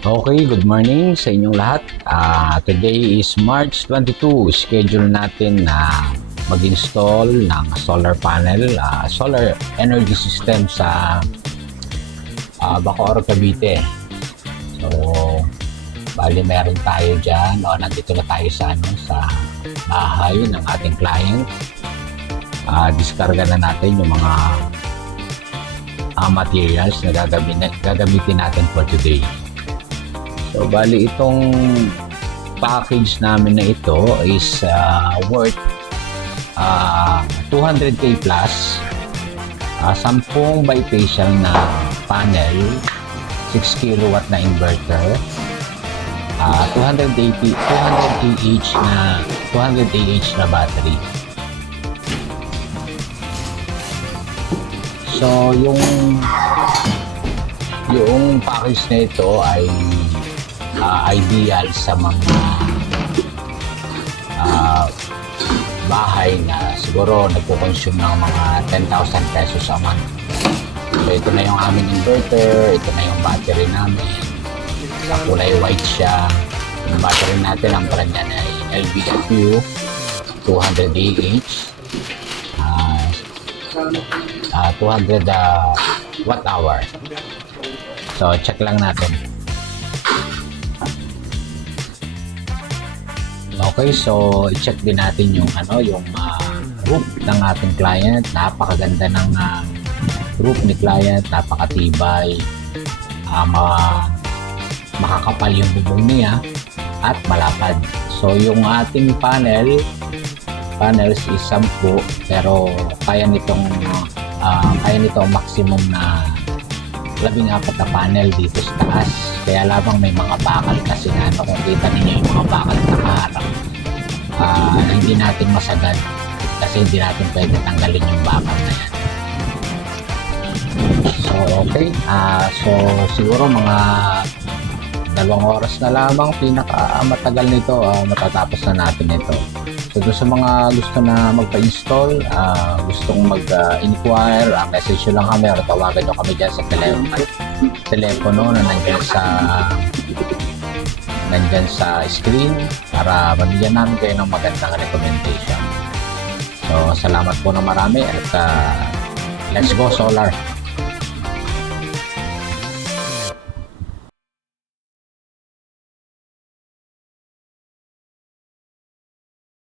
Okay, good morning sa inyong lahat. Today is March 22. Schedule natin na mag-install ng solar panel, solar energy system sa Bacoor, Cavite. So, bali meron tayo dyan. Nandito na tayo sa bahay ng ating client. Diskarga na natin yung mga materials na gagamitin natin for today. So, bali itong package namin na ito is worth 200k plus, 10 bifacial na panel, 6 kilowatt na inverter, 200 ah battery. So, yung package na ito ay ideal sa mga bahay na siguro nagpo-consume ng mga 10,000 pesos a month. So ito na yung aming inverter, ito na yung battery namin. Kulay white siya. Yung battery natin, ang brand niya ay LBFU 200 Ah 200 watt hour. So check lang natin. Okay, so i-check din natin yung roof ng ating client. Napakaganda ng roof ni client, napakatibay. Makakapal yung bubong niya at malapad. So yung ating panels is 10, pero kaya nitong maximum na 14 na panel dito sa taas. Kaya lamang may mga bakal kasi kung kita ninyo yung mga bakal na nakaharap, hindi natin masagad kasi hindi natin pwede tanggalin yung bakal na yan. So okay, so siguro mga 2 oras na lamang, pinaka matagal nito, matatapos na natin ito. So doon sa mga gusto na magpa-install, gustong mag-inquire, message nyo lang kami o tawagan nyo kami dyan sa telepono na nandyan sa screen para mabigyan namin kayo ng magandang recommendation. So salamat po na marami at let's go solar!